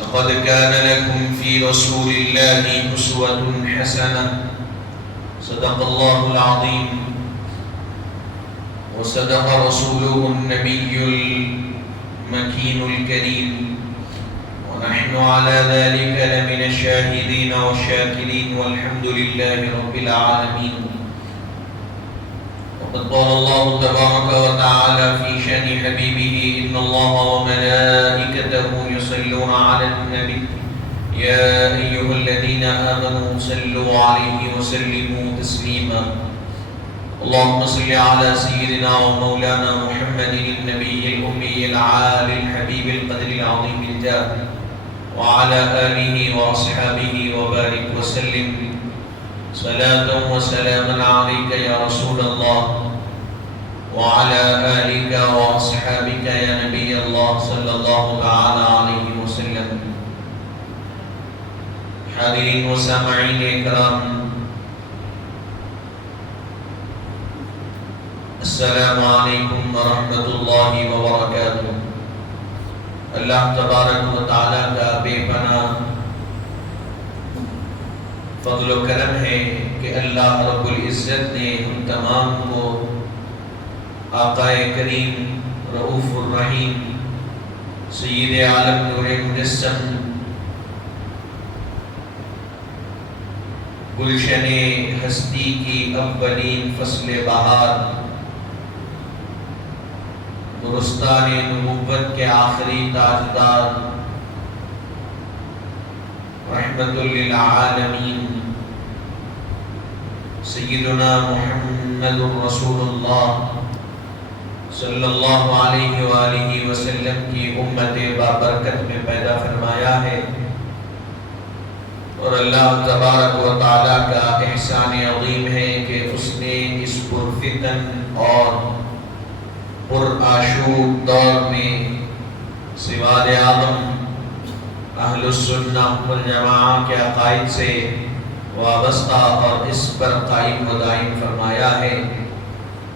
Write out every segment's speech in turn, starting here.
لقد كان لكم في رسول الله أسوة حسنة. صدق الله العظيم وصدق رسوله النبي المكين الكريم، ونحن على ذلك لمن الشاهدين والشاكرين، والحمد لله رب العالمين. وقد قال الله تبارك وتعالى في شأن حبيبه: إن الله وملائكته يصلون على النبي يا أيها الذين آمنوا صلوا عليه وسلموا تسليما. اللهم صل على سيدنا ومولانا محمد النبي الأمي العالي الحبيب القدر العظيم الجاه، وعلى آله وأصحابه وبارك وسلم صلاة وسلاما عليك يا رسول الله، وعلى آلك وأصحابك يا نبي الله صلى الله تعالى عليه وسلم. حاضرین و سامعین اکرام، السلام علیکم ورحمۃ اللہ وبرکاتہ۔ اللہ تبارک و تعالیٰ کا بے پناہ فضل و کرم ہے کہ اللہ رب العزت نے ہم تمام کو آقا کریم رؤوف الرحیم سید عالم نور مجسم گلشن ہستی کی اولین فصل بہار، درستان نبوت کے آخری تاجدار، رحمت للعالمین سیدنا محمد رسول اللہ صلی اللہ علیہ وآلہ وسلم کی امت بابرکت میں پیدا فرمایا ہے، اور اللہ تبارک و تعالیٰ کا احسان عظیم ہے کہ اس نے اس پرفتن اور پرآشوب دور میں سواد اعظم اہل السنہ والجماعہ کے عقائد سے وابستہ اور اس پر قائم و دائم فرمایا ہے۔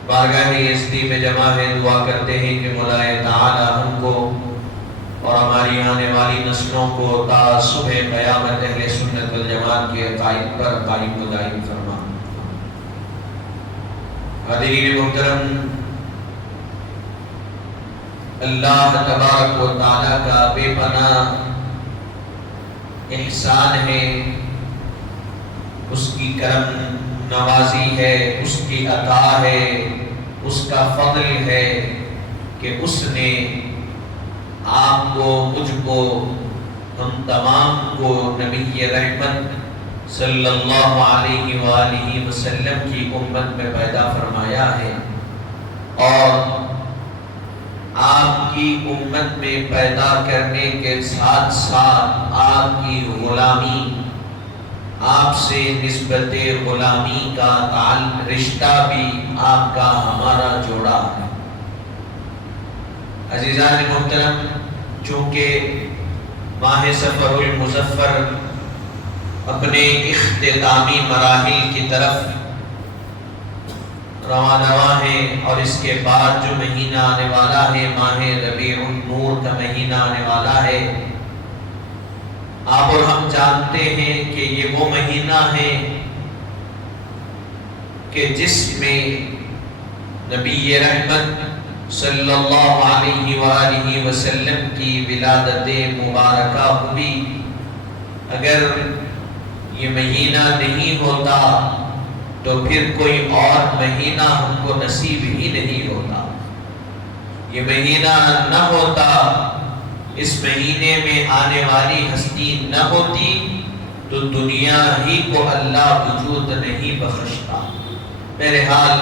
بارگاہ یزدی میں جمع ہے، دعا کرتے ہیں کہ مولا تعالی ہم کو اور ہماری آنے والی نسلوں کو تا صبح قیامت اہل سنت والجماعت کے عقائد پر قائم و دائم فرما۔ حاضرین محترم، اللہ تبارک و تعالیٰ کا بے پناہ احسان ہے، اس کی کرم نوازی ہے، اس کی عطا ہے، اس کا فضل ہے کہ اس نے آپ کو، مجھ کو، ہم تمام کو نبی رحمت صلی اللہ علیہ وآلہ وسلم کی امت میں پیدا فرمایا ہے، اور آپ کی امت میں پیدا کرنے کے ساتھ ساتھ آپ کی غلامی، آپ سے نسبت غلامی کا تعلق رشتہ بھی آپ کا ہمارا جوڑا ہے۔ عزیزان محترم، چونکہ ماہ سفر المظفر اپنے اختتامی مراحل کی طرف رواں ہے، اور اس کے بعد جو مہینہ آنے والا ہے ماہ ربیع النور کا مہینہ آنے والا ہے، آپ اور ہم جانتے ہیں کہ یہ وہ مہینہ ہے کہ جس میں نبی رحمت صلی اللہ علیہ وآلہ وسلم کی ولادت مبارکہ ہوئی۔ اگر یہ مہینہ نہیں ہوتا تو پھر کوئی اور مہینہ ہم کو نصیب ہی نہیں ہوتا۔ یہ مہینہ نہ ہوتا، اس مہینے میں آنے والی ہستی نہ ہوتی تو دنیا ہی کو اللہ وجود نہیں بخشتا۔ بہرحال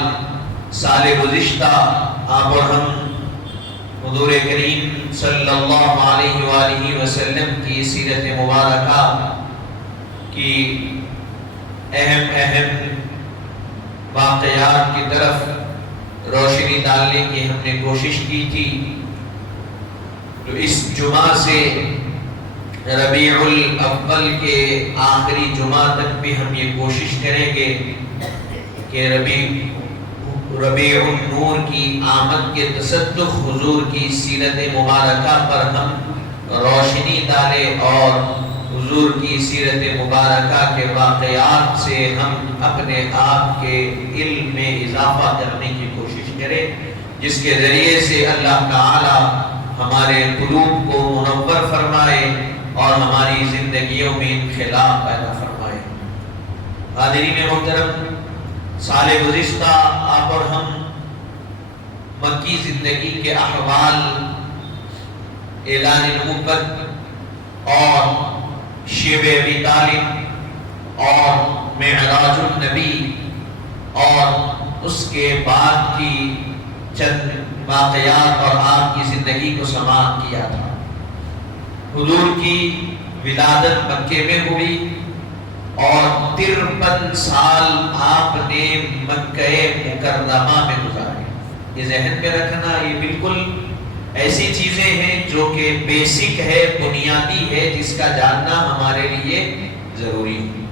سال گزشتہ آپ اور ہم حضور کریم صلی اللہ علیہ وآلہ وسلم کی سیرت مبارکہ کی اہم واقعات کی طرف روشنی ڈالنے کی ہم نے کوشش کی تھی۔ تو اس جمعہ سے ربیع الاول کے آخری جمعہ تک بھی ہم یہ کوشش کریں گے کہ ربیع النور کی آمد کے تصدق حضور کی سیرت مبارکہ پر ہم روشنی روشنی ڈالے اور حضور کی سیرت مبارکہ کے واقعات سے ہم اپنے آپ کے علم میں اضافہ کرنے کی کوشش کریں، جس کے ذریعے سے اللہ تعالی ہمارے قلوب کو منور فرمائے اور ہماری زندگیوں میں انقلاب پیدا فرمائے۔ حاضرین محترم، سال گزشتہ آپ اور ہم مکی زندگی کے احوال، اعلان نبوت اور شیب ابی طالب اور معراج النبی اور اس کے بعد کی چند واقعات اور آپ کی زندگی کو سماعت کیا تھا۔ حضور کی ولادت مکے میں ہوئی اور 53 سال آپ نے مکہ مکرمہ میں گزارے۔ یہ ذہن میں رکھنا، یہ بالکل ایسی چیزیں ہیں جو کہ بیسک ہے، بنیادی ہے، جس کا جاننا ہمارے لیے ضروری ہے۔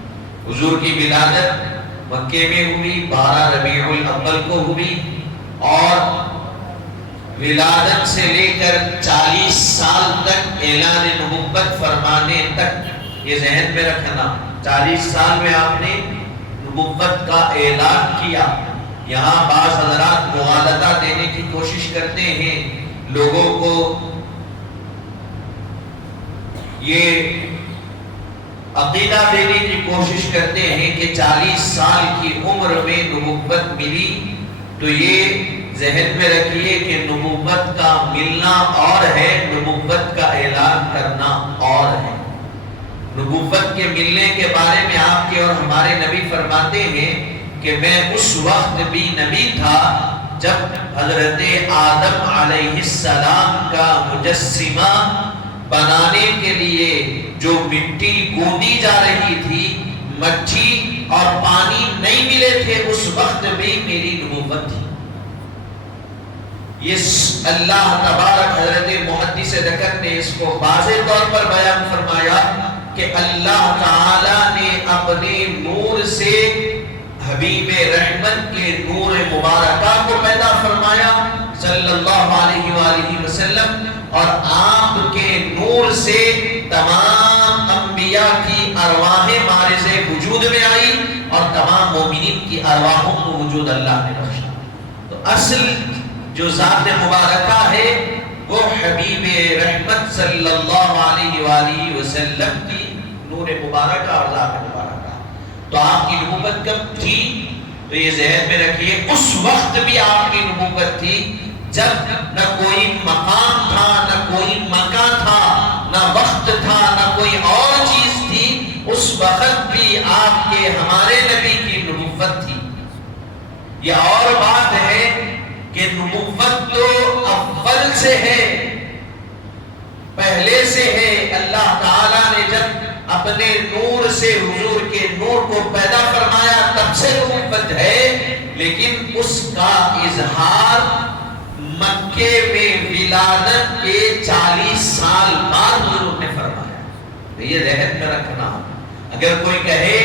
حضور کی ولادت مکے میں ہوئی، 12 ربیع الاول کو ہوئی، اور ولادت سے لے کر 40 سال تک اعلان نبوت فرمانے تک، یہ ذہن میں رکھنا، 40 سال میں آپ نے نبوت کا اعلان کیا۔ یہاں بعض حضرات مغالطہ دینے کی کوشش کرتے ہیں، لوگوں کو یہ عقیدہ دینے کی کوشش کرتے ہیں کہ 40 سال کی عمر میں نبوت ملی، تو یہ ذہن میں رکھیے کہ نبوت کا ملنا اور ہے، نبوت کا اعلان کرنا اور ہے۔ نبوت کے ملنے کے بارے میں آپ کے اور ہمارے نبی فرماتے ہیں کہ میں اس وقت بھی نبی تھا جب حضرت آدم علیہ السلام کا مجسمہ بنانے کے لیے جو مٹی گوندی جا رہی تھی، مٹی اور پانی نہیں ملے تھے، اس وقت بھی میری نبوت تھی۔ یہ اللہ تبارک حضرت محدث دکن نے اس کو واضح طور پر بیان فرمایا کہ اللہ تعالی نے اپنے نور سے حبیب رحمت کے نور مبارکہ کو پیدا فرمایا صلی اللہ علیہ وآلہ وسلم، اور آپ کے نور سے تمام انبیاء کی ارواح مارزے وجود میں آئی اور تمام مومنین کی ارواحوں کو وجود اللہ نے بخشا۔ تو اصل جو ذات مبارکہ ہے وہ حبیب رحمت صلی اللہ علیہ وآلہ وسلم کی نور مبارکہ اور ذات مبارکہ۔ تو آپ کی نبوت کب تھی؟ تو یہ ذہن میں رکھیے، اس وقت بھی آپ کی نبوت تھی جب نہ کوئی مقام تھا، نہ کوئی مکان تھا، نہ وقت تھا، نہ کوئی اور چیز تھی، اس وقت بھی آپ کے ہمارے نبی کی نبوت تھی۔ یہ اور بات ہے کہ نبوت تو اول سے ہے، پہلے سے ہے۔ اللہ تعالیٰ نے جب اپنے نور سے حضور کے نور کو پیدا فرمایا تب سے نبوت ہے، لیکن اس کا اظہار مکے میں ولادت کے 40 سال بعد حضور نے فرمایا۔ تو یہ ذہن میں رکھنا، اگر کوئی کہے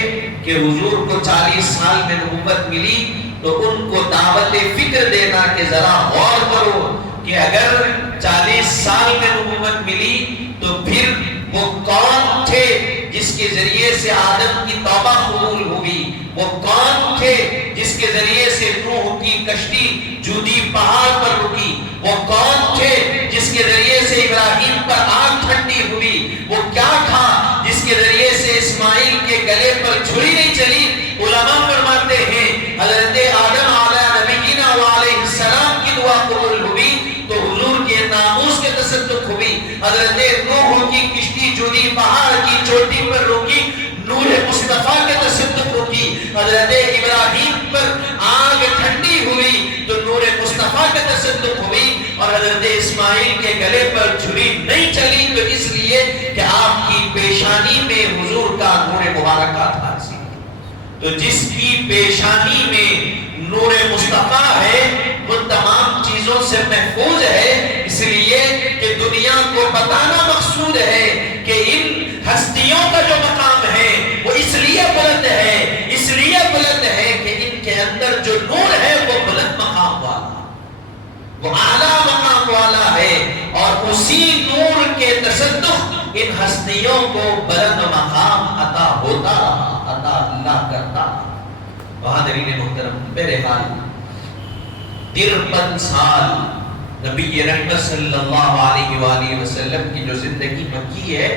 کہ حضور کو 40 سال میں نبوت ملی تو ان کو دعوت فکر دینا کہ ذرا غور کرو کہ اگر 40 سال میں نبوت ملی تو پھر وہ کون تھے جس کے ذریعے سے آدم کی توبہ قبول ہوئی؟ وہ کون تھے جس کے ذریعے سے نوح کی کشتی جودی پہاڑ پر رکی؟ وہ کون تھے جس کے ذریعے سے ابراہیم پر آگ ٹھنڈی ہوئی؟ وہ کیا تھا جس کے ذریعے سے اسماعیل کے گلے پر چھری نہیں چلی؟ علماء فرماتے ہیں حضرت آدم علیہ نبینا علیہ السلام کی دعا قبول ہوئی تو حضور کے ناموس کے تصدق ہوئی۔ حضرت نوح کی کشتی جودی پہاڑ کی چوٹی پر روکی، نور مصطفیٰ کے تصدق ہوگی۔ حضرت ابراہیم پر آگ ٹھنڈی ہوئی تو نور مصطفیٰ کے تصدق ہوئی، اور حضرت اسماعیل کے گلے پر چھری نہیں چلی تو اس لیے کہ آپ کی پیشانی میں حضور کا نور مبارکہ تھا۔ تو جس کی پیشانی میں نور مصطفیٰ ہے وہ تمام چیزوں سے محفوظ ہے، اس لیے کہ دنیا کو بتانا مقصود ہے کہ ان ہستیوں کا جو مقام ہے وہ اس لیے بلند ہے، اس لیے بلند ہے کہ ان کے اندر جو نور ہے وہ بلند مقام والا، وہ اعلیٰ مقام والا ہے، اور اسی نور کے تصدق ان ہستیوں کو بلند مقام عطا ہوتا رہا، عطا اللہ کرتا رہا۔ بہادرین محترم، بہرحال 53 سال نبی رحمت صلی اللہ علیہ وآلہ وسلم کی جو زندگی مکی ہے،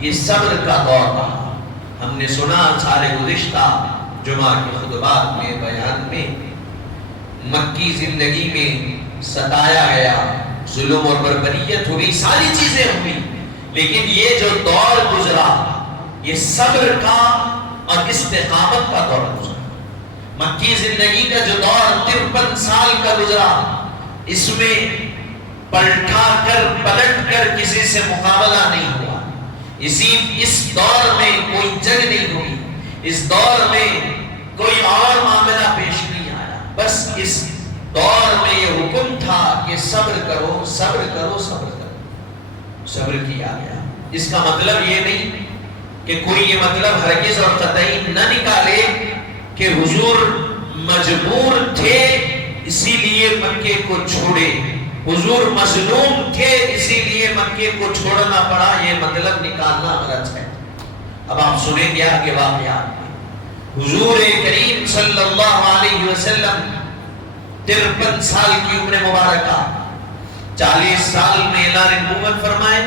یہ صبر کا دور رہا۔ ہم نے سنا سارے گزشتہ جمعہ کے خطبات میں، بیان میں، مکی زندگی میں ستایا گیا، ظلم اور بربریت ہوئی، ساری چیزیں ہوئی، لیکن یہ جو دور گزرا یہ صبر کا اور استقامت کا دور گزرا۔ مکی زندگی کا جو دور 53 سال کا گزرا، اس میں پلٹ کر کسی سے مقابلہ نہیں ہوا۔ اس دور میں کوئی جنگ نہیں ہوئی، اس دور میں کوئی اور معاملہ پیش نہیں آیا، بس اس دور میں یہ حکم تھا کہ صبر کرو، صبر کرو، صبر کرو۔ صبر کیا گیا۔ اس کا مطلب یہ نہیں کہ کوئی یہ مطلب ہرگز اور قطعی نہ نکالے کہ حضور مجبور تھے اسی لیے مکے کو چھوڑے، حضور مظلوم تھے اسی لیے مکے کو چھوڑنا پڑا، یہ مطلب نکالنا غلط ہے۔ اب آپ سنیں گے آگے واقعات میں۔ حضور کریم صلی اللہ علیہ وسلم 53 سال کی عمر مبارکہ، 40 سال میں اعلان نبوت فرمائے،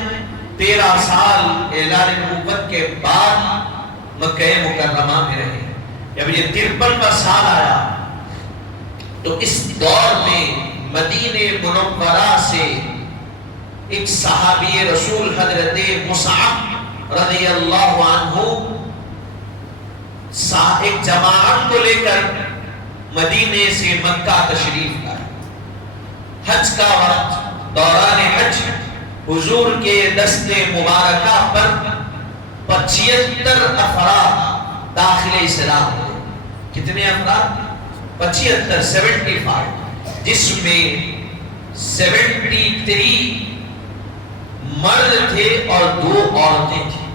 13 سال اعلان نبوت کے بعد مکہ مکرمہ میں رہے۔ جب یہ 53واں سال آیا تو اس دور میں مدینہ منورہ سے ایک صحابی رسول حضرت مصعب رضی اللہ عنہ ایک جماعت کو لے کر مدینے سے مکہ تشریف لائے۔ حج کا وقت، دوران حج، حضور کے دست مبارکہ پر 75 افراد داخل اسلام ہوئے۔ کتنے افراد؟ 75، جس میں 73 مرد تھے اور 2 عورتیں تھیں۔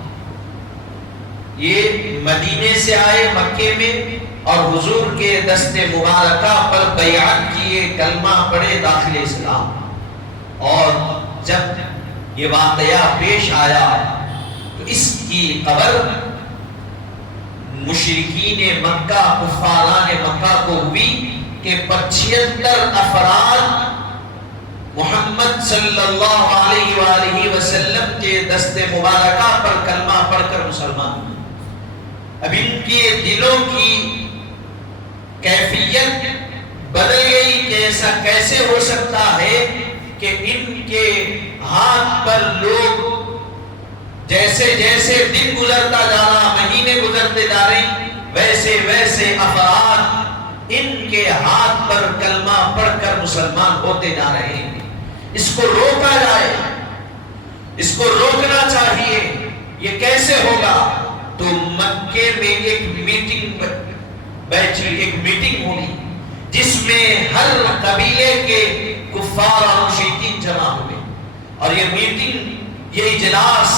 یہ مدینے سے آئے مکے میں اور حضور کے دست مبارکہ پر بیعت کیے، کلمہ پڑھے، داخل اسلام۔ اور جب یہ واقعہ پیش آیا تو اس کی خبر مشرکین مکہ، کفاران مکہ کو ہوئی کہ 75 افراد محمد صلی اللہ علیہ وآلہ وسلم کے دست مبارکہ پر کلمہ پڑھ کر مسلمان ہوئے۔ اب ان کے دلوں کی کیفیت بدل گئی کہ ایسا کیسے ہو سکتا ہے کہ ان کے ہاتھ پر لوگ جیسے جیسے دن گزرتا جا رہا، مہینے گزرتے جا رہے، ویسے ویسے افراد ان کے ہاتھ پر کلمہ پڑھ کر مسلمان ہوتے جا رہے ہیں۔ اس کو روکا جائے، اس کو روکنا چاہیے، یہ کیسے ہوگا؟ تو مکے میں ایک میٹنگ بیٹھی، ایک میٹنگ ہوئی جس میں ہر قبیلے کے کفار اور مشرکین جمع ہوئے، اور یہ میٹنگ، یہ اجلاس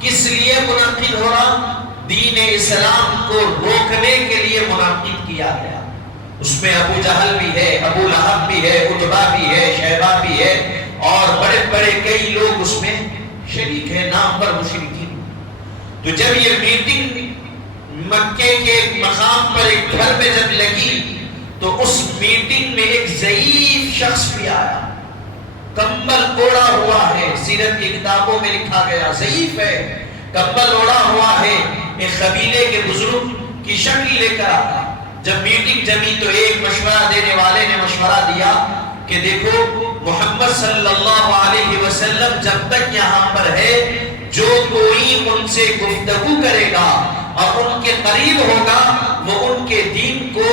کس لیے منعقد ہو رہا؟ دین اسلام کو روکنے کے لیے منعقد کیا گیا۔ اس میں ابو جہل بھی ہے، ابو لہب بھی ہے، عتبہ بھی ہے، شیبہ بھی ہے، اور بڑے بڑے کئی لوگ اس میں شریک ہیں، نام پر مشرکین۔ تو جب یہ میٹنگ مکے کے ایک مقام پر ایک گھر میں جب لگی تو اس میٹنگ میں ایک ضعیف شخص بھی آیا، کمبل اوڑا ہوا ہے، سیرت کی کتابوں میں لکھا گیا، ضعیف ہے، کمبل اوڑا ہوا ہے، ایک قبیلے کے بزرگ کی شکل لے کر آیا۔ جب میٹنگ جمی تو ایک مشورہ دینے والے نے مشورہ دیا کہ دیکھو، محمد صلی اللہ علیہ وسلم جب تک یہاں پر ہے، جو کوئی ان سے گفتگو کرے گا اور ان کے قریب ہوگا، وہ ان کے دین کو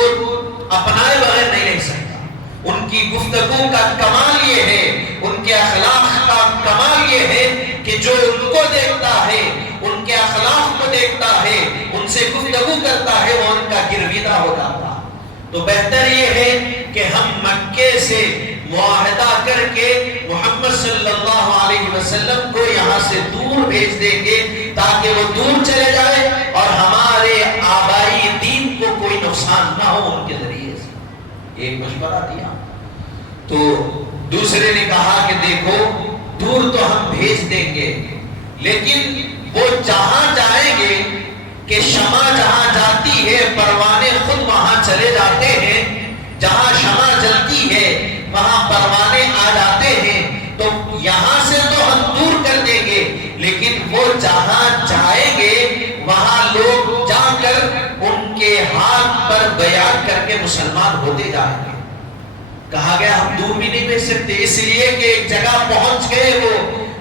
اپنائے بغیر نہیں رہ سکتا۔ ان کی گفتگو کا کمال یہ ہے، ان کے اخلاق کا کمال یہ ہے کہ جو ان کو دیکھتا ہے، ان کے اخلاق کو دیکھتا ہے، ان سے گفتگو کرتا ہے، وہ ان کا گرویدہ ہو جاتا۔ تو بہتر یہ ہے کہ ہم مکے سے معاہدہ کر کے محمد صلی اللہ علیہ وسلم کو یہاں سے دور بھیج دیں گے تاکہ وہ دور چلے جائے اور ہمارے آبائی دین کو کوئی نقصان نہ ہو ان کے ذریعے سے۔ ایک مشورہ دیا تو دوسرے نے کہا کہ دیکھو، دور تو ہم بھیج دیں گے، لیکن وہ جہاں جائیں گے کہ شمع جہاں جاتی ہے پروانے خود وہاں چلے جاتے ہیں، جہاں شمع جلتی ہے وہاں پروانے آ جاتے ہیں، تو یہاں سے تو ہم دور کر دیں گے، لیکن وہ جہاں جائیں گے وہاں لوگ جا کر ان کے ہاتھ پر بیعت کر کے مسلمان ہوتے جائیں گے۔ کہا گیا ہم دور بھی نہیں بھیج سکتے، اس لیے کہ ایک جگہ پہنچ گئے، وہ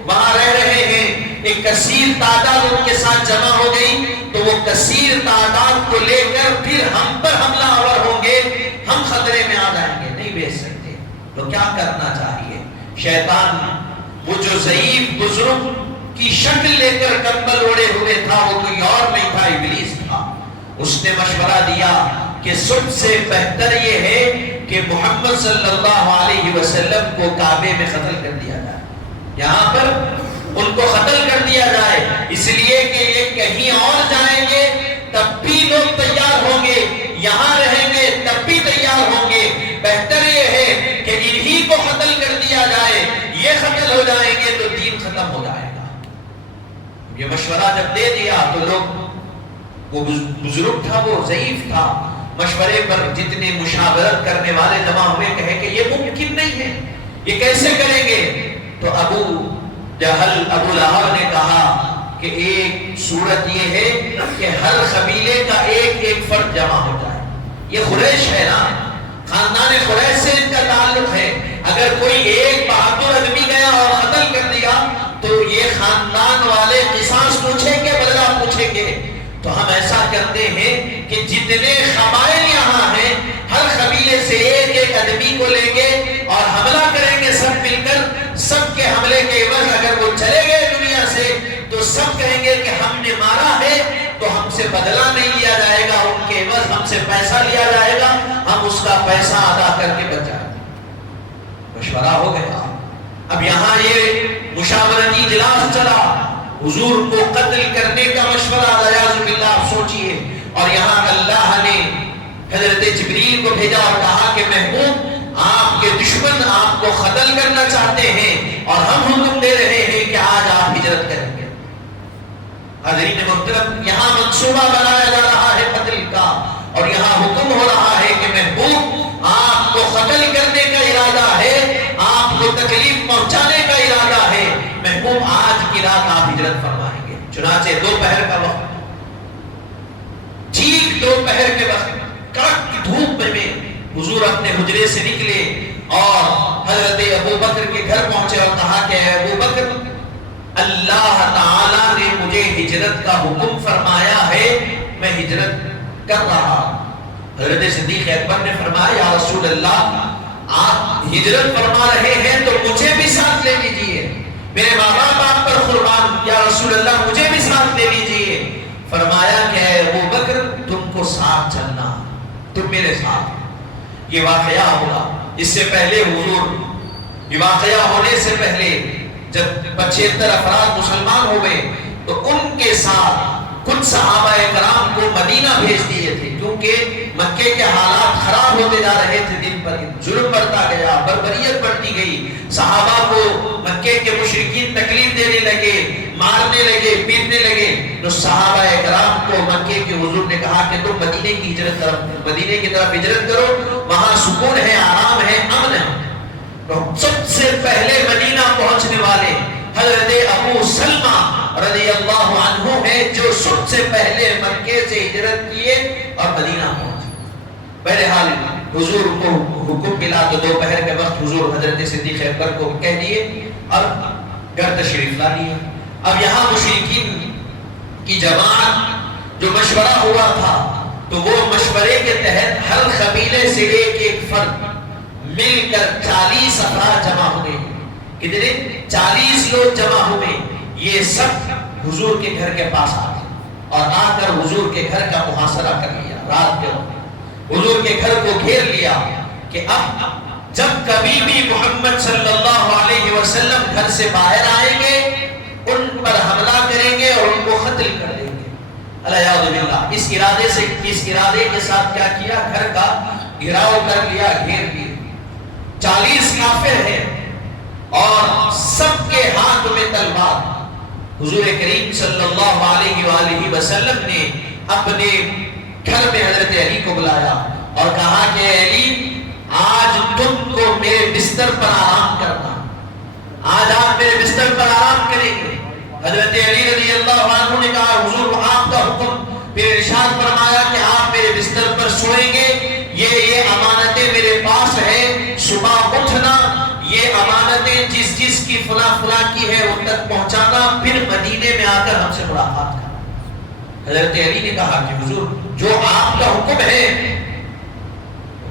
وہاں رہ رہے ہیں، ایک کثیر تعداد ان کے ساتھ جمع ہو گئی، تو وہ کثیر تعداد کو لے کر پھر ہم پر حملہ آور ہوں گے، ہم خطرے میں آ جائیں گے، نہیں بھیج سکتے۔ تو کیا کرنا چاہیے؟ شیطان وہ جو ضعیف بزرگ کی شکل لے کر کمبل اوڑے ہوئے تھا، وہ کوئی اور نہیں تھا، ابلیس تھا۔ اس نے مشورہ دیا کہ سب سے بہتر یہ ہے کہ محمد صلی اللہ علیہ وسلم کو کعبے میں قتل کر دیا جائے، یہاں پر ان کو قتل کر دیا جائے، اس لیے کہ یہ کہیں اور جائیں گے تب بھی لوگ تیار ہوں گے، یہاں رہیں گے تب بھی تیار ہوں گے، بہتر یہ ہے کہ انہی کو قتل کر دیا جائے، یہ قتل ہو جائیں گے تو دین ختم ہو جائے گا۔ یہ مشورہ جب دے دیا تو لوگ، وہ بزرگ تھا، وہ ضعیف تھا، مشورے پر جتنے مشاورت کرنے والے جمع ہوئے، کہے کہ یہ ممکن نہیں ہے، یہ کیسے کریں گے؟ تو ابو جہل، ابو لہب نے کہا کہ ایک صورت یہ ہے کہ ہر قبیلے کا ایک ایک فرد جمع ہو جائے، یہ قریش ہے نا، خاندان قریش سے ان کا تعلق ہے، اگر کوئی ایک بہادر آدمی گیا اور قتل کر دیا تو یہ خاندان والے قصاص پوچھیں گے، بدلہ پوچھیں گے۔ تو ہم ایسا کرتے ہیں کہ جتنے قبائل یہاں ہیں ہر قبیلے سے ایک ایک آدمی کو لیں گے اور حملہ کریں گے سب مل کر، سب کے حملے کے عوض اگر وہ چلے گئے دنیا سے تو سب کہیں گے کہ ہم نے مارا ہے تو ہم سے بدلہ نہیں لیا جائے گا، ان کے عوض ہم سے پیسہ لیا جائے گا، ہم اس کا پیسہ ادا کر کے بچ جائیں گے۔ مشورہ ہو گیا۔ اب یہاں یہ مشاورتی اجلاس چلا، حضور کو قتل کرنے کا مشورہ، اعوذ باللہ، آپ سوچئے، اور یہاں اللہ نے حضرت جبریل کو بھیجا اور کہا کہ محبوب آپ کے دشمن آپ کو قتل کرنا چاہتے ہیں اور ہم حکم دے رہے ہیں کہ آج آپ ہجرت کریں گے۔ حضرین محترم، یہاں منصوبہ بنایا جا رہا ہے قتل کا، اور یہاں حکم ہو رہا ہے کہ محبوب آپ کو قتل کرنے کا ارادہ ہے، آپ کو تکلیف پہنچانے کا ارادہ ہے، محبوب آج کی رات آپ ہجرت فرمائیں گے۔ چنانچہ دوپہر کا وقت، ٹھیک دوپہر کے وقت کڑک کی دھوپ میں حضور اپنے حجرے سے نکلے اور حضرت ابو بکر کے گھر پہنچے اور کہا کہ ابو بکر، اللہ تعالیٰ نے مجھے ہجرت کا حکم فرمایا ہے، میں ہجرت کر رہا۔ حضرت صدیق اکبر نے فرمایا یا رسول اللہ، آپ ہجرت فرما رہے ہیں تو مجھے بھی ساتھ لے لیجئے، میرے ماں باپ آپ پر قربان، یا رسول اللہ مجھے بھی ساتھ لے لیجئے۔ فرمایا کہ اے ابو بکر، تم کو ساتھ چلنا، تم میرے ساتھ۔ یہ واقعہ ہوگا، اس سے پہلے حضور، یہ واقعہ ہونے سے پہلے جب 75 افراد مسلمان ہو گئے تو ان کے ساتھ کچھ صحابہ کرام کو مدینہ بھیج دیے تھے، کیونکہ مکے کے حالات خراب ہوتے جا رہے تھے، دن پر دن ظلم بڑھتا گیا، بربریت بڑھتی گئی، صحابہ کو مکے کے مشرکین تکلیف دینے لگے، مارنے لگے، پیٹنے لگے، تو صحابہ کرام کو مکے کے حضور نے کہا کہ تم مدینے کی طرف ہجرت کرو، وہاں سکون ہے، آرام ہے، امن ہے۔ تو سب سے پہلے مدینہ پہنچنے والے حضرت ابو سلمہ رضی اللہ عنہ ہیں، جو سب سے پہلے مکے سے ہجرت کیے اور مدینہ پہنچے۔ بہرحال حضور کو حکم ملا تو دوپہر کے وقت حضور حضرت صدیق اکبر کو کہہ دیے اور گھر تشریف لا لیے۔ اب یہاں مشرکین کی جماعت جو مشورہ ہوا تھا تو وہ مشورے کے تحت ہر قبیلے سے ایک ایک فرد مل کر 40 افراد جمع ہوئے۔ کتنے؟ 40 لوگ جمع ہوئے۔ یہ سب حضور کے گھر کے پاس آ گئے اور آ کر حضور کے گھر کا محاصرہ کر لیا۔ رات کے وقت حضور کے گھر کو گھیر لیا کہ اب جب کبھی بھی محمد صلی اللہ علیہ وسلم گھر سے باہر آئیں گے ان پر حملہ کریں گے اور ان کو قتل کر دیں گے۔ الیاذ باللہ، اس ارادے کے ساتھ کیا کیا؟ گھر کا گھیراؤ کر لیا، گھیر لیا۔ 40 کافر ہیں اور سب کے ہاتھ میں تلوار۔ حضور کریم صلی اللہ علیہ وآلہ وسلم نے اپنے گھر میں حضرت علی کو بلایا اور کہا کہ علی آج تم کو میرے بستر پر آرام کرنا، آج آپ میرے بستر پر آرام کریں گے۔ حضرت علی رضی اللہ عنہ نے کہا حضور آپ کا حکم، پھر ارشاد فرمایا کہ آپ میرے بستر پر سوئیں گے، یہ امانتیں میرے پاس ہے، صبح اٹھنا یہ امانتیں جس کی فلاں کی ہے ان تک پہنچانا، پھر مدینے میں آ کر ہم سے ملاقات کرنا۔ حضرت علی نے کہا کہ حضور جو آپ کا حکم ہے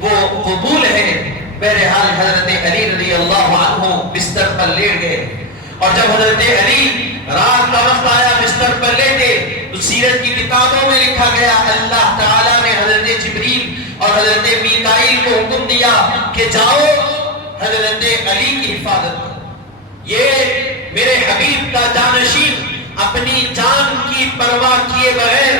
وہ قبول ہے۔ بہرحال حضرت علی رضی اللہ عنہ بستر پر لیٹ گئے، اور جب حضرت علی رات کا وقت آیا بستر پر لیٹے تو سیرت کی کتابوں میں لکھا گیا اللہ تعالیٰ نے حضرت جبریل اور حضرت میکائیل کو حکم دیا کہ جاؤ حضرت علی کی حفاظت کرو، یہ میرے حبیب کا جانشین اپنی جان کی پرواہ کیے بغیر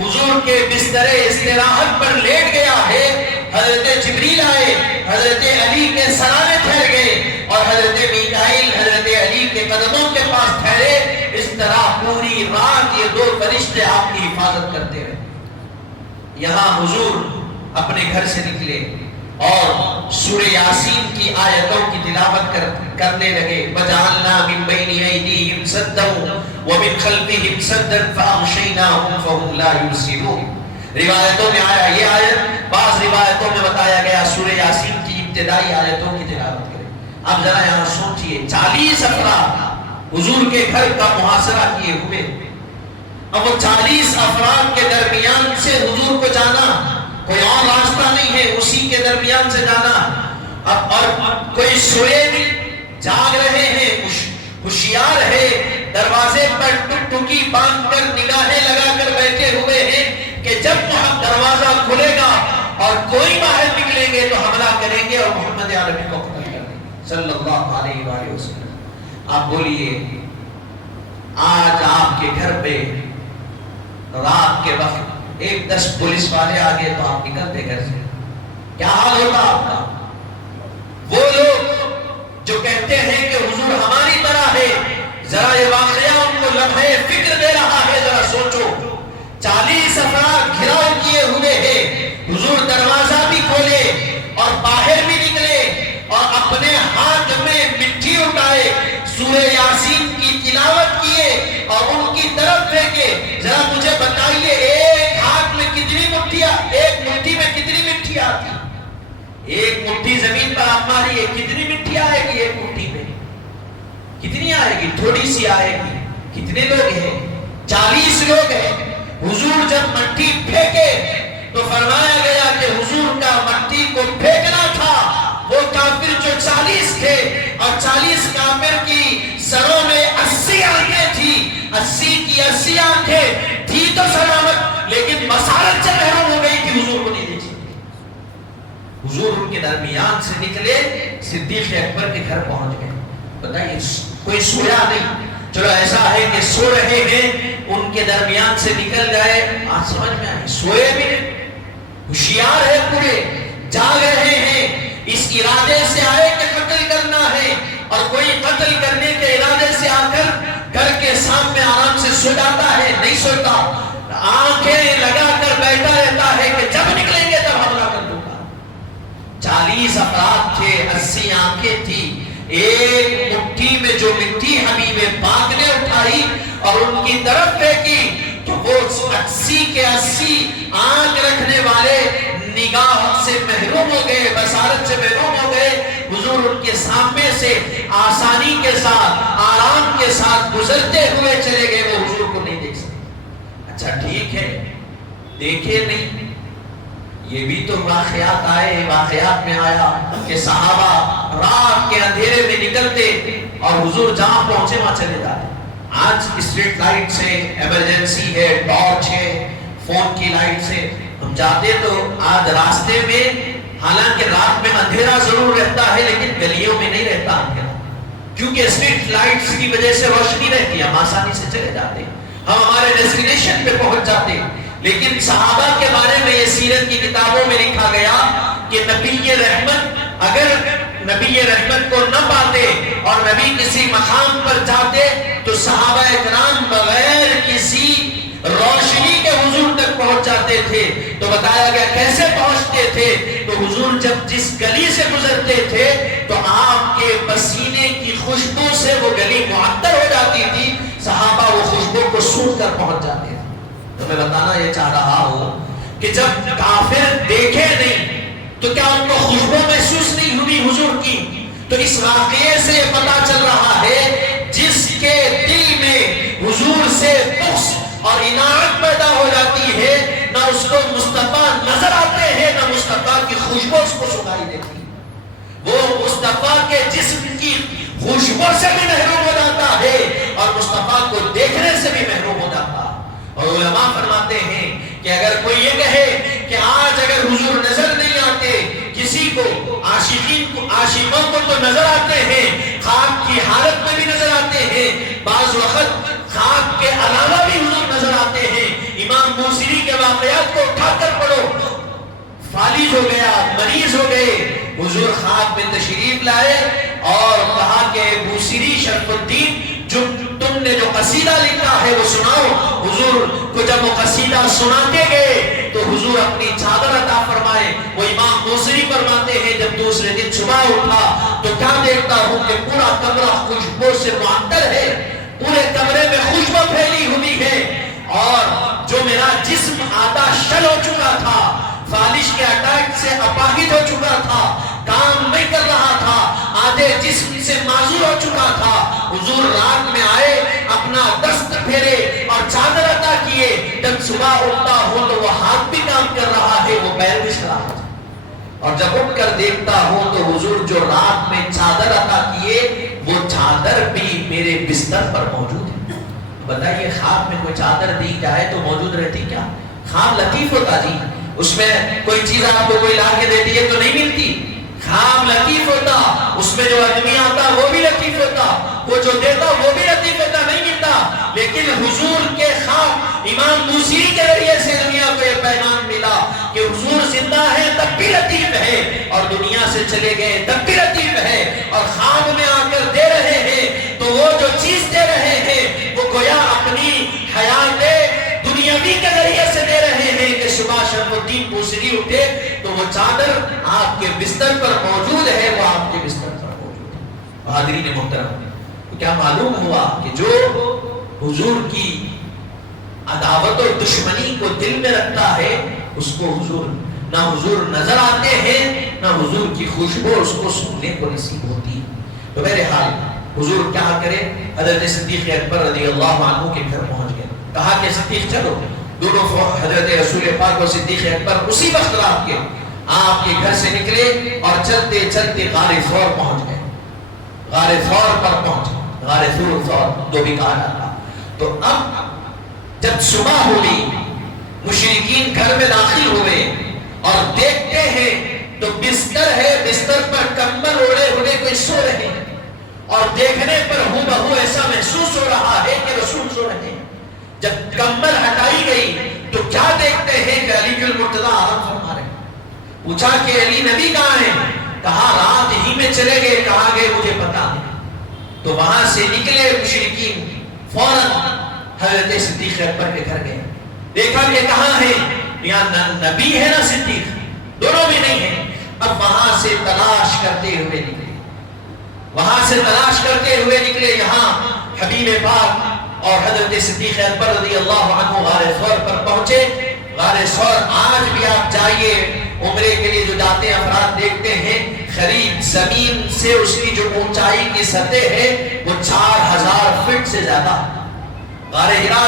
حضور کے بستر استراحت پر لیٹ گیا ہے۔ حضرت جبریل آئے، حضرت علی کے سرانے ٹھہر گئے اور حضرت میکائیل حضرت علی کے قدموں کے پاس ٹھہرے۔ اس طرح پوری رات یہ دو فرشتے آپ کی حفاظت کرتے رہے۔ یہاں حضور اپنے گھر سے نکلے اور سورہ یاسین کی آیتوں کی تلاوت کرنے لگے۔ وَجَعَلْنَا مِن بَيْنِ أَيْدِيهِمْ سَدًّا وَمِن خَلْفِهِمْ سَدًّا فَأَغْشَيْنَاهُمْ فَهُمْ لَا يُبْصِرُونَ۔ روایتوں میں آیا یہ آیت، بعض روایتوں میں بتایا گیا سورہ یاسین کی ابتدائی آیتوں کی تلاوت کریں۔ اب ذرا یہاں سوچئے 40 افراد حضور کے گھر کا محاصرہ کیے ہوئے، اب وہ 40 افراد کے درمیان سے حضور کو جانا، کوئی اور راستہ نہیں ہے، اسی کے درمیان سے جانا۔ اب اور کوئی سوئے بھی جاگ رہے ہیں، ہوشیار ہے، دروازے پر ٹک ٹکی باندھ کر نگاہیں لگا کر بیٹھے ہوئے ہیں کہ جب دروازہ کھلے گا اور کوئی باہر نکلیں گے تو حملہ کریں گے اور محمد عربی کو قتل کر دیں گے صلی اللہ علیہ وآلہ وسلم۔ آپ بولیے آج آپ کے گھر پہ رات کے وقت 10 پولیس والے آگے تو آپ نکلتے گھر سے، کیا حال ہوتا آپ کا؟ وہ لوگ جو کہتے ہیں کہ حضور ہماری طرح ہے، ذرا یہ واقعہ ان کو لمحے فکر دے رہا ہے، ذرا سوچو 40 افراد گھراؤ کیے ہوئے ہیں، حضور دروازہ بھی کھولے اور باہر بھی نکلے اور اپنے ہاتھ میں مٹی اٹھائے، سورہ یاسین کی تلاوت کیے اور ان کی طرف پھینکے۔ ذرا مجھے بتائیے ایک ہاتھ میں کتنی مٹھیاں، ایک مٹھی میں کتنی مٹھی آتی؟ ایک مٹھی زمین پر آپ ماریے کتنی مٹھی آئے گی؟ ایک مٹھی میں کتنی آئے گی؟ تھوڑی سی آئے گی۔ کتنے لوگ ہیں؟ 40 لوگ ہیں۔ حضور جب مٹی پھینکے تو فرمایا گیا کہ حضور کا مٹی کو پھینکنا تھا، وہ کافر جو 40 تھے اور 40 کافر کی سروں میں 80 آنکھیں تھی، 80 کی 80 آنکھیں تھی تو سلامت، لیکن بصارت سے محروم ہو گئی تھی، حضور کو نہیں دیکھ سکتی۔ حضور ان کے درمیان سے نکلے، صدیق اکبر کے گھر پہنچ گئے۔ بتائیے کوئی سویا نہیں، چلو ایسا ہے کہ سو رہے ہیں ان کے درمیان سے نکل گئے، آج سمجھ میں آئی سوئے بھی نہیں، ہوشیار ہے، پورے جاگ رہے ہیں، اس ارادے سے آئے کہ قتل کرنا ہے، اور کوئی قتل کرنے کے ارادے سے آ کر گھر کے سامنے آرام سے سو جاتا ہے؟ نہیں سوتا، آنکھیں لگا کر بیٹھا رہتا ہے کہ جب نکلیں گے تب حملہ کر دوں گا۔ 40 افراد تھے، 80 آنکھیں تھی، ایک مٹھی میں جو مٹی حبیب پاک نے اٹھائی اور ان کی طرف پھینکی تو وہ 80 کے 80 آنکھ رکھنے والے نگاہ سے محروم ہو گئے، بصارت سے محروم ہو گئے۔ حضور ان کے سامنے سے آسانی کے ساتھ، آرام کے ساتھ گزرتے ہوئے چلے گئے، وہ حضور کو نہیں دیکھ سکتے۔ اچھا ٹھیک ہے، دیکھے نہیں، یہ بھی تو واقعات آئے، واقعات میں آیا کہ صحابہ رات کے اندھیرے میں نکلتے اور حضور جہاں پہنچے وہاں چلے جاتے۔ آج اسٹریٹ لائٹ سے ایمرجنسی ہے، ٹارچ ہے، فون کی لائٹ سے ہم جاتے تو آج راستے میں حالانکہ رات میں اندھیرا ضرور رہتا ہے لیکن گلیوں میں نہیں رہتا اندھیرا، کیونکہ اسٹریٹ لائٹس کی وجہ سے روشنی رہتی ہے، ہم آسانی سے چلے جاتے ہیں، ہم ہمارے ڈیسٹینیشن پہ پہنچ جاتے ہیں۔ لیکن صحابہ کے بارے میں یہ سیرت کی کتابوں میں لکھا گیا کہ نبی رحمت اگر نبی رحمت کو نہ پاتے اور نبی کسی مقام پر جاتے تو صحابہ اکرام بغیر کسی روشنی کے حضور تک پہنچ جاتے تھے. تو بتایا گیا کیسے پہنچتے تھے. تو حضور جب جس گلی سے گزرتے تھے تو آپ کے پسینے کی خوشبو سے وہ گلی معطر ہو جاتی تھی. صحابہ وہ خوشبو کو سونگھ کر پہنچ جاتے تھے. تو میں بتانا یہ چاہ رہا ہوں کہ جب کافر دیکھے نہیں تو کیا ان کو خوشبو محسوس نہیں ہوئی حضور کی؟ تو اس واقعے سے پتا چل رہا ہے جس کے دل میں حضور سے بغض اور عنایت پیدا ہو جاتی ہے نہ اس کو مصطفیٰ نظر آتے ہیں نہ مصطفیٰ کی خوشبو اس کو سنائی دیتی. وہ مصطفیٰ کے جسم کی خوشبو سے بھی محروم ہو جاتا ہے اور مصطفیٰ کو دیکھنے سے بھی محروم ہو جاتا. اور علماء فرماتے ہیں کہ اگر کوئی یہ کہے کہ آج اگر حضور نظر نہیں آتے کسی کو، عاشقوں کو تو نظر آتے ہیں، خواب کی حالت میں بھی نظر آتے ہیں، بعض وقت خواب کے علاوہ بھی حضور نظر آتے ہیں. امام موسیری کے واقعات کو اٹھا کر پڑھو. فالج ہو گیا، مریض ہو گئے، حضور خواب میں تشریف لائے اور کہا کہ موسیری شرف الدین تم نے جو قصیدہ لکھا ہے وہ سناؤ. حضور کو جب وہ قصیدہ سناتے گئے تو حضور اپنی چادر عطا فرمائے. وہ امام موسیری فرماتے ہیں جب دوسرے دن صبح اٹھا تو کیا دیکھتا ہوں کہ پورا کمرہ خوشبو سے معطر ہے، پورے کمرے میں خوشبو پھیلی ہوئی ہے اور جو میرا جسم آدھا شل ہو چکا تھا، فالش کے اٹیک سے اپاہج ہو چکا تھا، کام نہیں کر رہا تھا، آدھے جسم سے معذور ہو چکا تھا، حضور رات میں آئے، اپنا دست پھیرے اور چادر عطا کیے. جب صبح اٹھتا ہوں تو وہ ہاتھ بھی کام کر رہا ہے، وہ پیر بھی چلا ہے. اور جب اٹھ کر دیکھتا ہوں تو حضور جو رات میں چادر عطا کیے وہ چادر بھی میرے بستر پر موجود ہے. بتائیے خواب میں کوئی چادر دی جائے تو موجود رہتی کیا؟ خواب لطیف ہوتا جی، اس میں کوئی چیز آپ کو کوئی لا کے دیتی ہے تو نہیں ملتی. خواب لطیف ہوتا، اس میں جو آدمی آتا وہ بھی لطیف ہوتا، وہ جو دیتا وہ بھی لطیف ہوتا، نہیں ملتا. لیکن حضور کے خواب امام موسیری کے ذریعے سے دنیا کو یہ پیغام ملا کہ حضور زندہ ہے تب بھی لطیف ہے اور دنیا سے چلے گئے تب بھی لطیف ہے. اور خواب میں آ کر دے رہے ہیں تو وہ جو چیز دے رہے ہیں وہ گویا اپنی حیات دنیاوی کے ذریعے سے دے رہے ہیں کہ صبح شرف الدین موسیری اٹھے تو وہ چادر آپ کے بستر پر موجود ہے، وہ آپ کے بستر پر موجود ہے. حاضرین محترم، کیا معلوم ہوا کہ جو حضور کی عداوت اور دشمنی کو دل میں رکھتا ہے اس کو حضور نظر آتے ہیں نہ حضور کی خوشبو اس کو سننے کو نصیب ہوتی ہے. تو بہرحال حضور کیا کرے، حضرت صدیق اکبر رضی اللہ عنہ کے گھر پہنچ گئے. کہا کہ صدیق چلو. دونوں حضرت رسول پاک اور صدیق اکبر اسی وقت رات کے آپ کے گھر سے نکلے اور چلتے چلتے غار ثور پہنچ گئے. غار ثور پر پہنچے، غار ثور جو بھی کہا جاتا. تو اب جب صبح ہوئی مشرکین گھر میں داخل ہوئے اور دیکھتے ہیں تو بستر ہے، بستر پر کمبل اوڑھے ہوئے کوئی سو رہے ہیں اور دیکھنے پر ہو بہو ایسا محسوس ہو رہا ہے کہ رسول سو رہے ہیں. جب کمبل ہٹائی گئی تو کیا دیکھتے ہیں کہ علی المرتضیٰ آرام فرما رہے ہیں. پوچھا کہ علی نبی کہاں ہیں؟ کہا رات ہی میں چلے گئے. کہاں گئے مجھے پتا نہیں. تو وہاں سے نکلے مشرکین، فوراً حضرت صدیق اکبر کے گھر گئے. دیکھا کہ کہاں ہے، یہاں نبی ہے نہ صدیق، دونوں بھی نہیں ہیں. اب وہاں سے تلاش کرتے ہوئے نکلے، وہاں سے تلاش کرتے ہوئے نکلے. یہاں حبیب پاک اور حضرت صدیق اکبر رضی اللہ عنہ غار ثور پر پہنچے. غار ثور آج بھی آپ جائیے عمرے کے لیے جو جاتے ہیں افراد دیکھتے ہیں، قریب زمین سے اس کی جو اونچائی کی سطح ہے وہ 4000 فٹ سے زیادہ. غار ہرا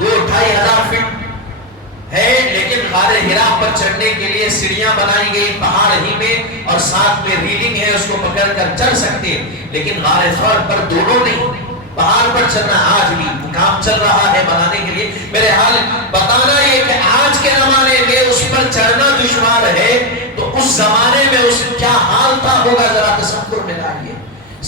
2-2500 فٹ ہے، لیکن غار ہرا پر چڑھنے کے لیے سیڑھیاں بنائی گئی پہاڑ ہی میں اور ساتھ میں ریلنگ ہے، اس کو پکڑ کر چڑھ سکتے. لیکن غار ثور پر دونوں نہیں، پہاڑ پر چلنا آج بھی کام چل رہا ہے بنانے کے لیے. میرے حال بتانا یہ کہ آج کے زمانے میں اس پر چڑھنا دشوار ہے تو اس زمانے میں اس کیا حال تھا ہوگا ذرا تصور میں لائیے.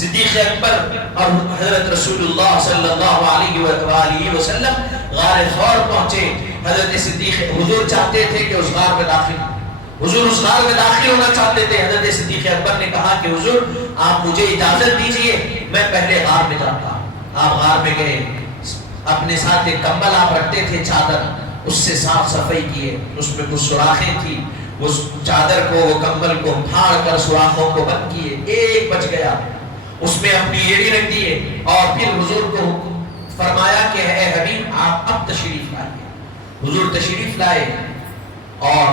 صدیق اکبر اور حضرت رسول اللہ صلی اللہ علیہ وآلہ وسلم غار ثور پہنچے. حضرت صدیق حضور چاہتے تھے کہ اس غار میں داخل، حضور اس غار میں داخل ہونا چاہتے تھے. حضرت صدیق اکبر نے کہا کہ حضور آپ مجھے اجازت دیجئے، میں پہلے غار میں جاتا ہوں. آپ غار میں گئے، اپنے ساتھ ایک کمبل آپ رکھتے تھے، چادر، اس سے صاف صفائی کیے، اس میں کچھ سوراخیں تھی، اس چادر کو، وہ کمبل کو پھاڑ کر سوراخوں کو بند کیے، ایک بچ گیا، اس میں اپنی ایڑی رکھ دیے، اور پھر حضور کو فرمایا کہ اے حبیب آپ اب تشریف لائیے۔ حضور تشریف لائے اور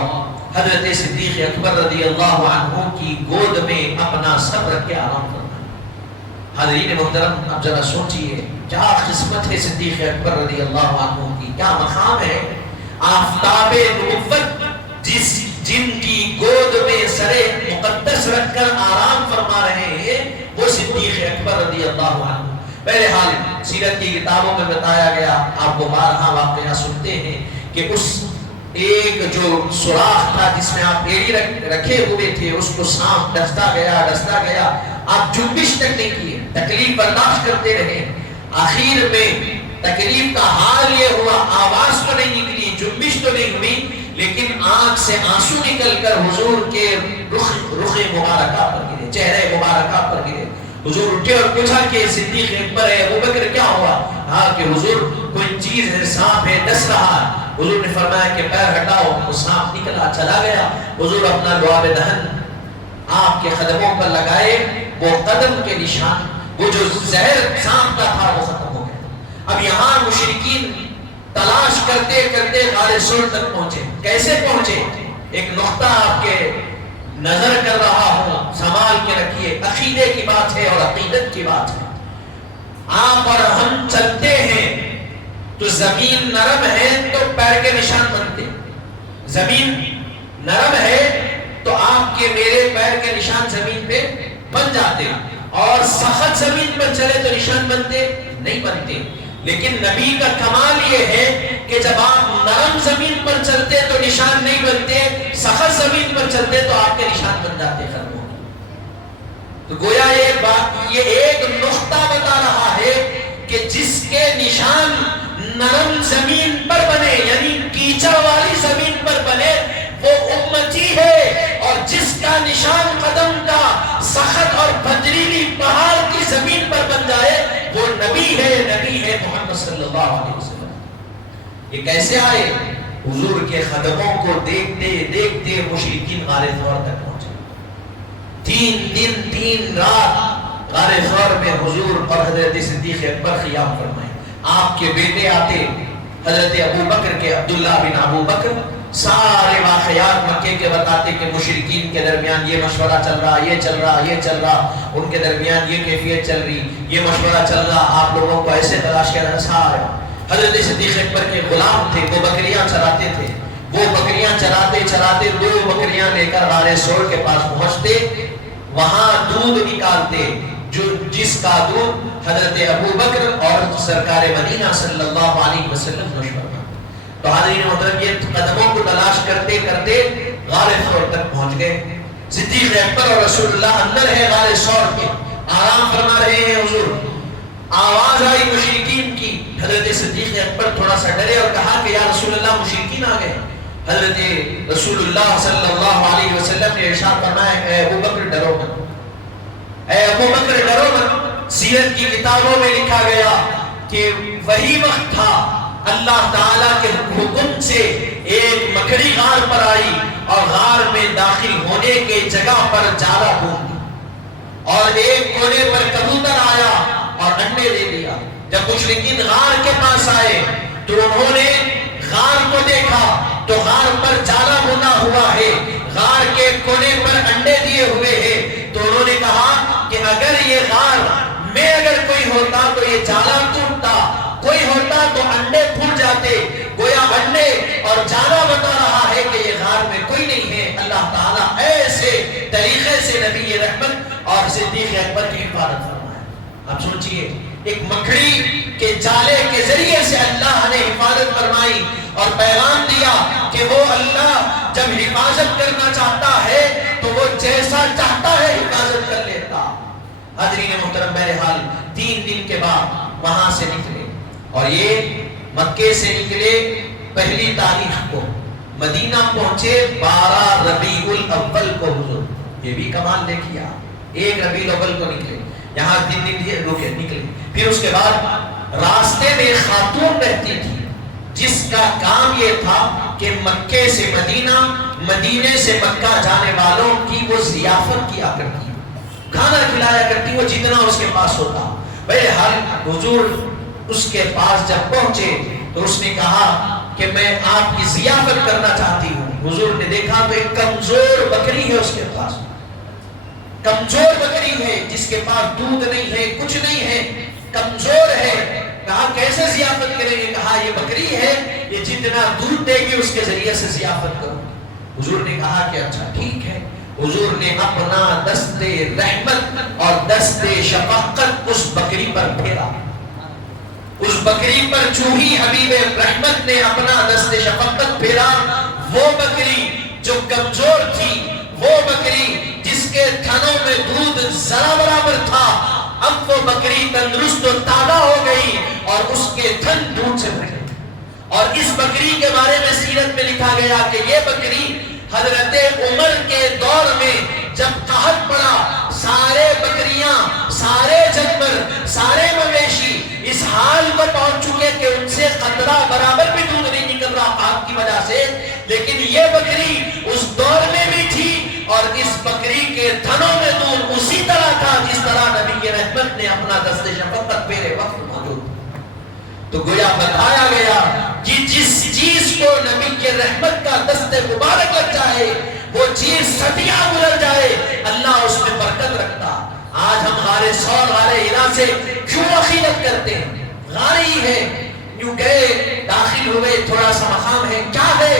حضرت صدیق اکبر رضی اللہ عنہ کی گود میں اپنا سر رکھ کے آرام فرمایا۔ حاضرین محترم، اب ذرا سوچئے کیا قسمت ہے صدیق اکبر رضی اللہ عنہ کی، کیا مقام ہے۔ آفتاب نبوت جن کی گود میں سر مقدس رکھ کر آرام فرما رہے ہیں، وہ صدیق اکبر رضی اللہ عنہ۔ بہرحال سیرت کی کتابوں میں بتایا گیا، آپ کو بارہا واقعہ سنتے ہیں کہ اس ایک جو سوراخ تھا جس میں آپ ایڑی رکھے ہوئے تھے، اس کو سانپ ڈستا گیا، آپ جنبش تک نہیں کیے، تکلیف برداشت کرتے رہے، آخر میں تکلیف کا حال یہ ہوا، آواز تو نہیں نکلی، جنبش تو نہیں ہوئی، لیکن آنکھ سے آنسو نکل کر حضور کے رخ مبارکہ پر گرے، چہرے مبارکہ پر گرے۔ حضور اٹھے اور پوچھا کہ صدیق اکبر ہے ابو بکر کیا ہوا؟ کہا کہ حضور کوئی چیز ہے، سانپ ہے، ڈس رہا ہے۔ حضور نے فرمایا کہ پیر ہٹاؤ، وہ سانپ نکلا چلا گیا۔ حضور اپنا لعاب دہن آپ کے قدموں پر لگائے، وہ قدم کے نشان، وہ جو زہر سانپ کا تھا وہ ختم ہو گیا۔ اب یہاں مشرکین تلاش کرتے کرتے غار ثور تک پہنچے۔ کیسے پہنچے؟ ایک نقطہ آپ کے نظر کر رہا ہوں، سنبھال کے رکھیے، عقیدے کی بات ہے اور عقیدت کی بات ہے۔ آپ اور ہم چلتے ہیں تو زمین نرم ہے تو پیر کے نشان بنتے، زمین نرم ہے تو آپ کے میرے پیر کے نشان زمین پہ بن جاتے، اور سخت زمین پر چلے تو نشان بنتے نہیں بنتے۔ لیکن نبی کا کمال یہ ہے کہ جب آپ نرم زمین پر چلتے تو نشان نہیں بنتے، سخت زمین پر چلتے تو آپ کے نشان بن جاتے قدموں کی۔ تو گویا یہ ایک نقطہ بتا رہا ہے کہ جس کے نشان نرم زمین پر بنے، یعنی کیچڑ والی زمین پر بنے، وہ امتی ہے، اور جس کا نشان قدم کا سخت اور پتھریلی پہاڑ کی زمین پر بن جائے وہ نبی ہے محمد صلی اللہ علیہ وسلم۔ یہ کیسے آئے؟ حضور کے قدموں کو دیکھتے دیکھتے مشرکین غار ثور تک پہنچے۔ 3 دن 3 رات غار ثور میں حضور اور حضرت صدیق اکبر قیام فرمائے۔ آپ کے بیٹے آتے، حضرت ابو بکر کے، عبداللہ بن ابو بکر، سارے واقعات مکے کے بتاتے کہ مشرکین کے درمیان یہ مشورہ چل رہا، یہ چل رہا، ان کے درمیان یہ کیفیت چل رہی، یہ مشورہ چل رہا، آپ لوگوں کو ایسے تلاش کر رہا۔ سارے حضرت صدیق اکبر کے غلام تھے، وہ بکریاں چراتے تھے، وہ بکریاں چراتے 2 بکریاں لے کر غار ثور کے پاس پہنچتے، وہاں دودھ نکالتے، جس کا دودھ حضرت ابو بکر اور سرکار مدینہ صلی اللہ علیہ وسلم نوش فرماتے۔ تو حاضرین محترم، یہ قدموں کو تلاش کرتے کرتے غار ثور تک پہنچ گئے۔ صدیق اکبر اور رسول اللہ اندر ہے غار ثور کے، آرام فرما رہے ہیں حضور۔ آواز آئی مشرکین کی، حضرت صدیق اکبر تھوڑا سا ڈرے اور کہا کہ یا رسول اللہ مشرکین آ گئے۔ حضرت رسول اللہ صلی اللہ علیہ وسلم نے ارشاد فرمایا اے ابو بکر ڈرو مت، اے ابو بکر ڈرو مت۔ سیرت کی کتابوں میں لکھا گیا کہ وہی وقت تھا اللہ تعالیٰ کے حکم سے ایک مکڑی غار پر آئی اور غار میں داخل ہونے کے جگہ پر جالا بوند، اور ایک کونے پر کبوتر آیا اور انڈے دے دیا۔ جب مشرکین غار کے پاس آئے تو انہوں نے غار کو دیکھا تو غار پر جالا بنا ہوا ہے، غار کے کونے پر انڈے دیے ہوئے ہیں، تو انہوں نے کہا کہ اگر یہ غار میں اگر کوئی ہوتا تو یہ جالا ٹوٹتا، کوئی ہوتا تو انڈے پھوٹ جاتے۔ گویا انڈے اور جالا بتا رہا ہے کہ یہ غار میں کوئی نہیں ہے۔ اللہ تعالیٰ ایسے طریقے سے نبی رحمت اور صدیق اکبر کی حفاظت فرمائے۔ اب سوچئے، ایک مکڑی کے جالے کے ذریعے سے اللہ نے حفاظت فرمائی اور پیغام دیا کہ وہ اللہ جب حفاظت کرنا چاہتا ہے تو وہ جیسا چاہتا ہے حفاظت کر لیتا۔ حاضرین محترم، بہرحال 3 دن کے بعد وہاں سے نکلے، اور یہ مکے سے نکلے 1 تاریخ کو، مدینہ پہنچے 12 ربیع الاول کو حضور۔ یہ بھی کمال دیکھیا، 1 ربیع الاول کو نکلے، یہاں 3 دن رکے نکلے. پھر اس کے بعد راستے میں خاتون رہتی تھی جس کا کام یہ تھا کہ مکے سے مدینہ، مدینے سے مکہ جانے والوں کی وہ ضیافت کیا کرتی، کھانا کھلایا کرتی، وہ جتنا اس کے پاس ہوتا. بھئی ہر حضور اس کے پاس جب پہنچے تو اس نے کہا کہ میں آپ کی ضیافت کرنا چاہتی ہوں. حضور نے دیکھا تو ایک کمزور بکری ہے اس کے پاس، کمزور بکری ہے جس کے پاس دودھ نہیں ہے، کچھ نہیں ہے، کمزور ہے. کہا کیسے ضیافت کریں گے؟ کہا یہ بکری ہے، یہ جتنا دودھ دے گی اس کے ذریعے سے ضیافت کرو. حضور نے کہا کہ اچھا ٹھیک ہے. حضور نے اپنا دست رحمت اور دست شفقت اس بکری پر پھیرا. اس بکری پر چوہی حبیب رحمت نے اپنا دست شفقت پھیرا. وہ بکری جو کمزور تھی، وہ بکری جس کے تھنوں میں دودھ ذرا برابر تھا، اب وہ بکری تندرست و تازہ ہو گئی اور اس کے تھن دودھ سے بھر گئے. اور اس بکری کے بارے میں سیرت میں لکھا گیا کہ یہ بکری حضرت عمر کے دور میں جب قحط پڑا، سارے بکریاں، سارے جانور، سارے مویشی اس حال پر پہنچ چکے کہ ان سے قطرہ برابر بھی دودھ نہیں نکل رہا قحط کی وجہ سے، لیکن یہ بکری اس دور میں بھی تھی اور اس بکری کے تھنوں میں دودھ اسی طرح تھا جس طرح نبی رحمت نے اپنا دست شفقت پھیرے وقت موجود. تو گویا بتایا گیا کہ جس چیز کو نبی کے رحمت کا دست مبارک لگ جائے، وہ چیز صدیاں گزر جائے، اللہ اس میں برکت رکھتا. آج ہم غار ثور، غار حرا سے کیوں عقیدت کرتے ہیں؟ غار ہی ہے، یوں گئے داخل ہوئے، تھوڑا سا مقام ہے، کیا ہے؟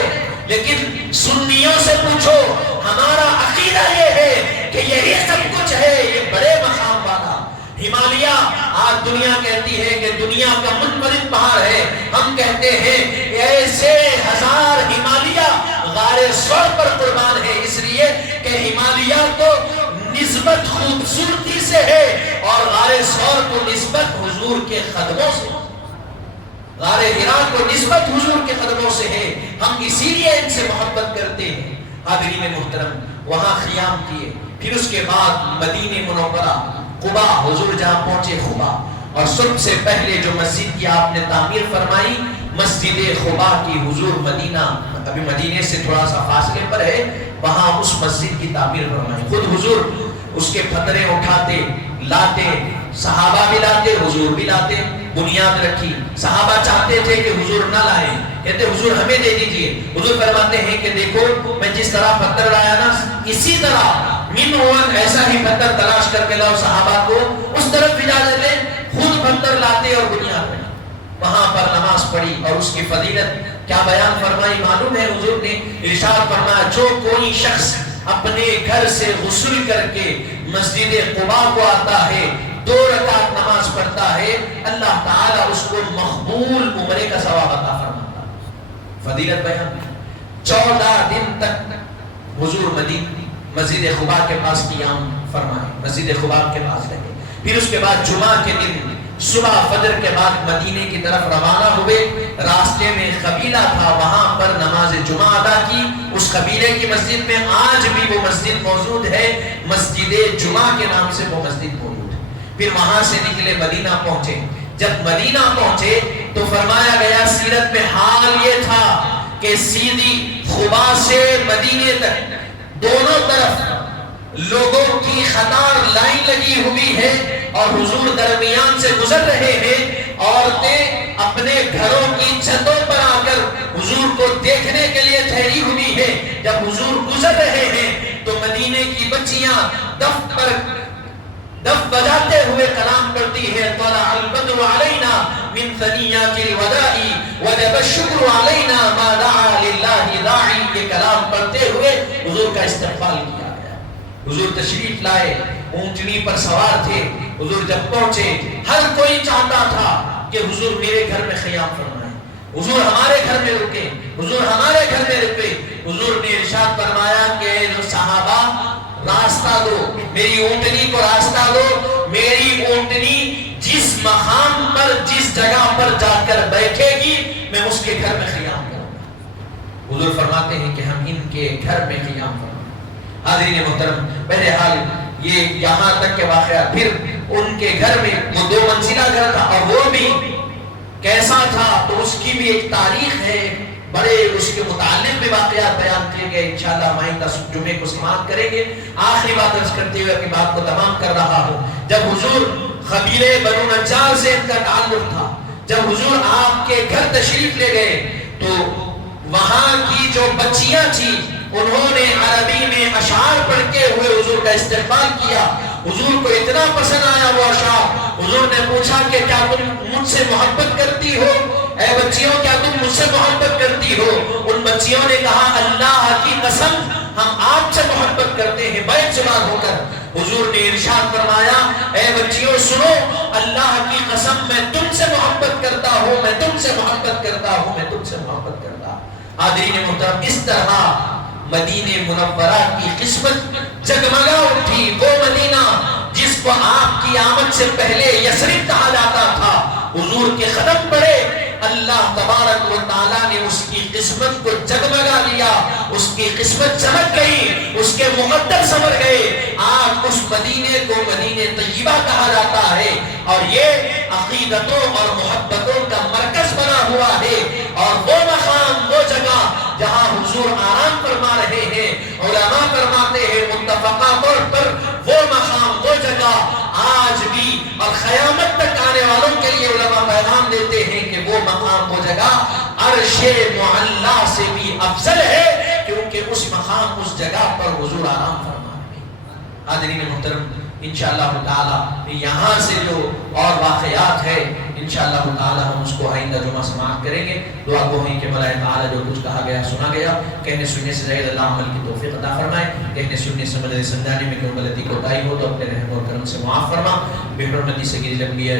لیکن سنیوں سے پوچھو، ہمارا عقیدہ یہ ہے کہ یہی سب کچھ ہے، یہ بڑے مقام والا ہمالیہ. آج دنیا کہتی ہے کہ دنیا کا منفرد پہاڑ ہے، ہم کہتے ہیں ایسے 1000 ہمالیہ غار ثور پر قربان ہے، اس لیے کہ ہمالیہ تو نسبت خوبصورتی سے ہے اور غار ثور کو نسبت حضور کے قدموں سے، غار حرا کو نسبت حضور کے قدموں سے ہے، ہم اسی لیے ان سے محبت کرتے ہیں. حاضرین محترم، وہاں خیام کیے. پھر اس کے بعد مدینہ منورہ، قبا، حضور جہاں پہنچے قبا، اور سب سے پہلے جو مسجد کی آپ نے تعمیر فرمائی، مسجد قبا کی حضور مدینہ، ابھی مدینے سے تھوڑا سا فاصلے پر ہے، وہاں اس مسجد کی تعمیر فرمائی. خود حضور اس کے پتھریں اٹھاتے، لاتے، صحابہ بھی لاتے، حضور بھی لاتے. بنیاد رکھی، صحابہ چاہتے تھے کہ حضور نہ لائیں، کہتے حضور ہمیں دے دیجئے. حضور فرماتے ہیں کہ دیکھو میں جس طرح پتھر لایا نا، اسی طرح من ایسا ہی پتھر تلاش کر کے لاؤ. صحابہ کو اس طرف اجازت دیں، خود پتھر لاتے اور بنیاد رکھی. وہاں پر نماز پڑھی اور اس کی فضیلت کیا بیان فرمائی معلوم ہے؟ حضور نے ارشاد فرمایا جو کوئی شخص اپنے گھر سے غسل کر کے مسجد قباء کو آتا ہے، 2 رکعت نماز پڑھتا ہے، اللہ تعالیٰ اس کو مقبول عمرے کا ثواب عطا فرماتا. فضیلت بیان. 14 دن تک حضور مسجد قباء کے پاس قیام فرمائے، مسجد قباء کے پاس رہے. پھر اس کے بعد جمعہ کے دن صبح فجر کے بعد مدینے کی طرف روانہ ہوئے. راستے میں قبیلہ تھا، وہاں پر نماز جمعہ ادا کی. اس قبیلے کی مسجد میں آج بھی وہ مسجد موجود ہے، مسجد جمعہ کے نام سے وہ مسجد موجود ہے. پھر وہاں سے نکلے مدینہ پہنچے. جب مدینہ پہنچے تو فرمایا گیا سیرت میں حال یہ تھا کہ سیدھی قباء سے مدینے تک دونوں طرف لوگوں کی قطار لائن لگی ہوئی ہے اور حضور درمیان سے گزر رہے ہیں. عورتیں اپنے گھروں کی چھتوں پر آ کر حضور کو دیکھنے کے لیے ٹھہری ہوئی ہے. جب حضور گزر رہے ہیں تو مدینے کی بچیاں دف بجاتے ہوئے کلام کرتی ہے، طلع البدر علینا من ثنیات الوداع وجب الشکر علینا ما دعا للہ داعی. یہ کلام پڑھتے ہوئے حضور کا استقبال کیا گیا. حضور تشریف لائے، اونٹنی پر سوار تھے. حضور جب پہنچے ہر کوئی چاہتا تھا کہ حضور میرے گھر میں قیام فرمائیں، حضور ہمارے گھر میں رکے، حضور ہمارے گھر میں رکے. حضور نے ارشاد فرمایا کہ جو صحابہ راستہ دو، میری اونٹنی کو راستہ دو. میری اونٹنی جس مقام پر، جس جگہ پر جا کر بیٹھے گی میں اس کے گھر میں قیام کروں گا. حضور فرماتے ہیں کہ ہم ان کے گھر میں قیام کریں. حاضرین محترم، بہرحال یہ یہاں تک کے واقعہ. پھر ان کے گھر میں وہ 2 منزلہ گھر تھا، اور وہ بھی کیسا تھا تو اس کی بھی ایک تاریخ ہے، بڑے اس کے متعلق بھی واقعات بیان کیے گئے. انشاءاللہ آئندہ جمعے کو سماعت کریں گے. آخری بات عرض کرتے ہوئے اپنی بات کو تمام کر رہا ہوں. جب حضور قبیلے بنو نجار سے ان کا تعلق تھا، جب حضور آپ کے گھر تشریف لے گئے تو وہاں کی جو بچیاں تھیں انہوں نے عربی میں اشعار پڑھتے ہوئے حضور کا استقبال کیا. حضور کو اتنا پسند آیا وہ اشعار. حضور نے پوچھا کہ کیا تم مجھ سے محبت کرتی ہو؟ اے بچیوں کیا تم مجھ سے محبت کرتی ہو؟ ان بچیوں نے کہا اللہ کی قسم ہم آپ سے محبت کرتے ہیں، بیت زبان ہو کر. حضور نے ارشاد فرمایا اے بچیوں سنو، اللہ کی قسم میں تم سے محبت کرتا ہوں، میں تم سے محبت کرتا ہوں، میں تم سے محبت کرتا ہوں. حاضرین محترم، اس طرح مدینہ منورہ کی قسمت جگمگا اٹھی. وہ مدینہ جس کو آپ کی آمد سے پہلے یثرب کہا جاتا تھا، حضور کے قدم پڑے، اللہ تبارک و تعالیٰ نے اس کی قسمت کو جگمگا لیا، اس کی قسمت چمک گئی، اس کے مقدر سنور گئے. آج اس مدینے کو مدینہ طیبہ کہا جاتا ہے، اور یہ عقیدتوں اور محبتوں کا مرکز بنا ہوا ہے. اور وہ مقام، وہ جگہ جہاں حضور آرام فرما رہے ہیں، علماء فرماتے ہیں متفقہ طور پر وہ مقام، وہ جگہ آج بھی اور قیامت تک آنے والوں کے لیے علماء پیغام دیتے ہیں کہ وہ مقام، وہ جگہ عرش معلی سے بھی افضل ہے، کیونکہ اس مقام، اس جگہ پر حضور آرام فرما رہے ہیں. حاضرین محترم، انشاءاللہ تعالی یہاں سے جو اور واقعات ہے انشاءاللہ تعالی ہم اس کو آئندہ جمعہ سماعت کریں گے. دعا گو ہیں کہ مولا تعالی جو کچھ کہا گیا سنا گیا، کہنے سننے سے زائد اللہ عمل کی توفیق عطا فرمائے. کہنے سننے سے مدد سمجھانے میں کوئی غلطی کوتاہی ہو تو اپنے رحم اور کرم سے معاف فرما. بحرمتی سید الانبیاء